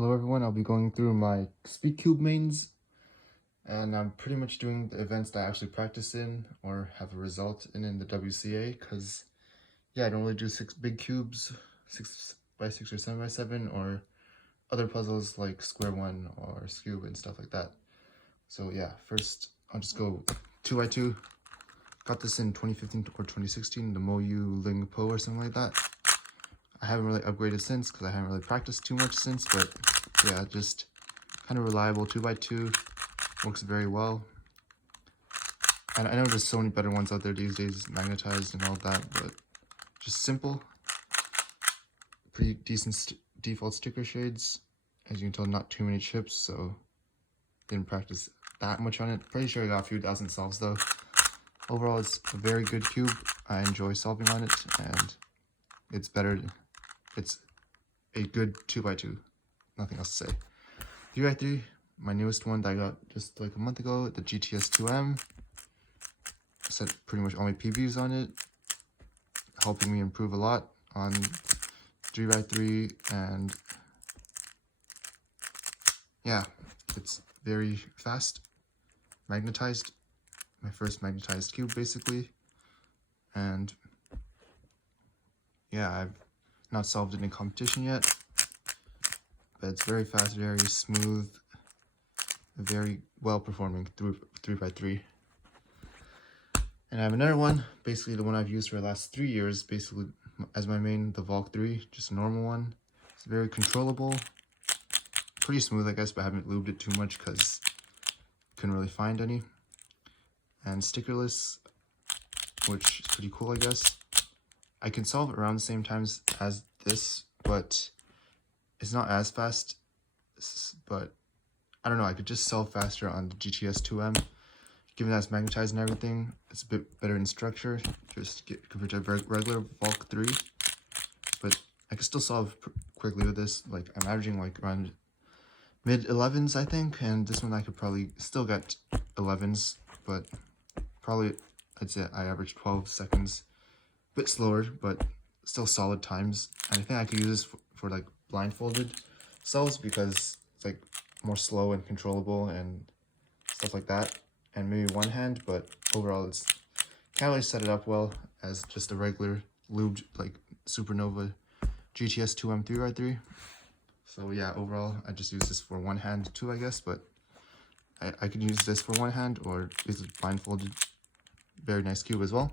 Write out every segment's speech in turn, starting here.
Hello everyone, I'll be going through my Speedcube mains, and I'm pretty much doing the events that I actually practice in or have a result in the WCA, because yeah, I don't really do 6 big cubes, 6x6 or 7x7, or other puzzles like square one or cube and stuff like that. So yeah, first I'll just go 2x2. Got this in 2015 or 2016, the Moyu Ling Po or something like that. I haven't really upgraded since because I haven't really practiced too much since, but yeah, just kind of reliable 2x2, works very well. And I know there's so many better ones out there these days, magnetized and all that, but just simple, pretty decent default sticker shades. As you can tell, not too many chips, so didn't practice that much on it. Pretty sure I got a few thousand solves though. Overall, it's a very good cube. I enjoy solving on it, and it's better. It's a good 2x2. Nothing else to say. 3x3, my newest one that I got just like a month ago, the GTS2M. I set pretty much all my PBs on it, helping me improve a lot on 3x3, and yeah, it's very fast, magnetized, my first magnetized cube basically, and yeah, I've not solved it in competition yet, but it's very fast, very smooth, very well performing 3x3. And I have another one, basically the one I've used for the last 3 years, basically as my main, the Volk 3, just a normal one. It's very controllable, pretty smooth I guess, but I haven't lubed it too much because couldn't really find any. And stickerless, which is pretty cool I guess. I can solve it around the same times as this, but it's not as fast, but I don't know, I could just solve faster on the GTS2M. Given that it's magnetized and everything, it's a bit better in structure, just compared to a regular Volk 3. But I can still solve quickly with this. Like, I'm averaging like around mid-11s, I think, and this one I could probably still get 11s, but probably, I'd say I average 12 seconds. Bit slower, but still solid times. And I think I could use this for like blindfolded solves because it's like more slow and controllable and stuff like that. And maybe one hand, but overall it's can't really set it up well as just a regular lubed like Supernova GTS2M 3x3. So yeah, overall I just use this for one hand too I guess, but I could use this for one hand or use it blindfolded. Very nice cube as well.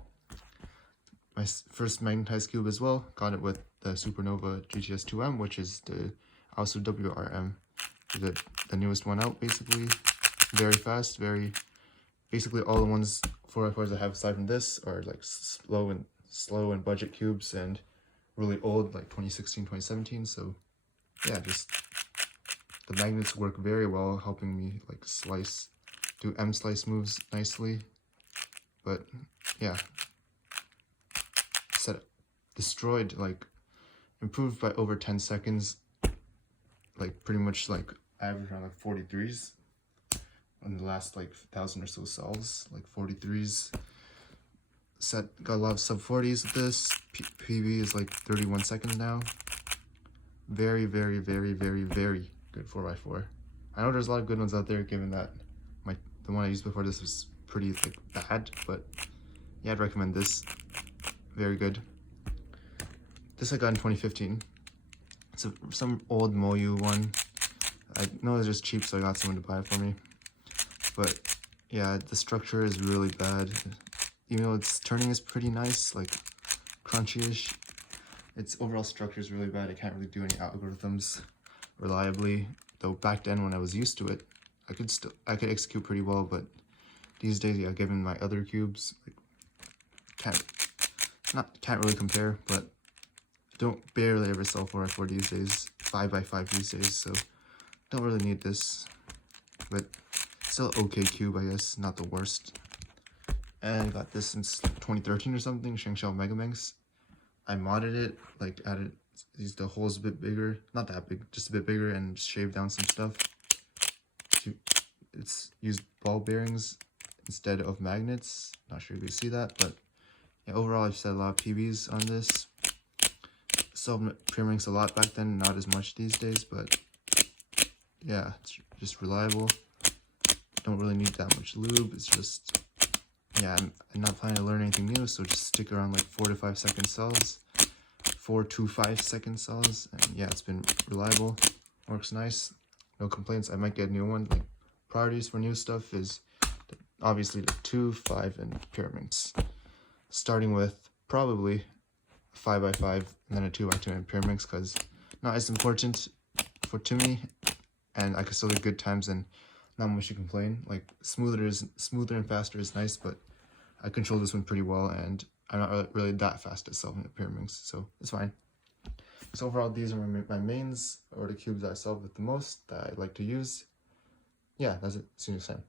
My first magnetized cube as well, got it with the Supernova GTS2M, which is the also WRM, the newest one out basically. Very fast, very, basically all the ones 4x4s I have aside from this are like slow and budget cubes and really old, like 2016, 2017. So yeah, just the magnets work very well, helping me like do M slice moves nicely. But yeah, destroyed, like improved by over 10 seconds, like pretty much like average around like 43s on the last like 1,000 or so solves, like 43s. Got a lot of sub 40s with this. PB is like 31 seconds now. Very, very, very, very, very good 4x4. I know there's a lot of good ones out there, given that the one I used before this was pretty like bad, but yeah, I'd recommend this. Very good. This I got in 2015. It's some old Moyu one. I know it's just cheap, so I got someone to buy it for me. But yeah, the structure is really bad. Even though its turning is pretty nice, like crunchy-ish, its overall structure is really bad. I can't really do any algorithms reliably. Though back then when I was used to it, I could execute pretty well, but these days, yeah, given my other cubes, like, can't really compare, but don't barely ever sell 4x4 these days, 5x5 these days, so don't really need this, but still okay cube, I guess, not the worst. And I got this since 2013 or something, Shengshao Megaminx. I modded it, like added the holes a bit bigger, not that big, just a bit bigger, and shaved down some stuff. It's used ball bearings instead of magnets. Not sure if you see that, but yeah, overall I've set a lot of PBs on this. Solved pre-ranks a lot back then, not as much these days, but yeah, it's just reliable. Don't really need that much lube. It's just, yeah, I'm not planning to learn anything new, so just stick around like 4 to 5 second solves. 4 to 5 second solves, and yeah, it's been reliable, works nice, no complaints. I might get a new one. Like, priorities for new stuff is obviously the 2, 5, and pyramids, starting with probably 5x5 and then a 2x2 and pyramids, because not as important to me, and I can still get good times and not much to complain. Like, smoother and faster is nice, but I control this one pretty well, and I'm not really that fast at solving the pyramids, so it's fine. So overall, these are my mains, or the cubes I solve with the most that I like to use. Yeah, that's it. See you next time.